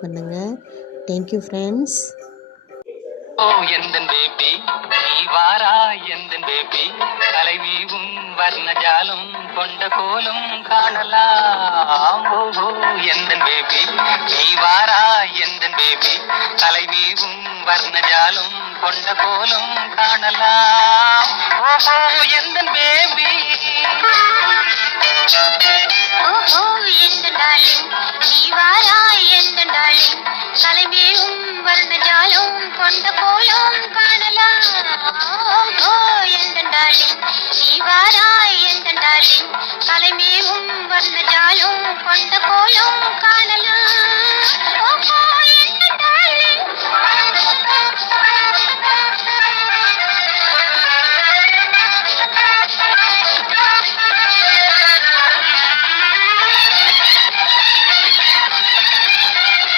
Like பண்ணுங்கள். Thank you friends. ஓ எந்தன் baby நீ வாரா எந்தன் பேபி கலைவீவும் வர்ணஜாலம் கொண்ட கோலம் காணலாம். ஓ எந்தன் பேபி நீ வாரா எந்தன் பேபி கலைவீவும் வர்ணஜாலம் கொண்ட கோலம் காணலாம். ஓஹோ எந்தன் பேபி ஓஹோ எந்த நாளும் நீ வாரா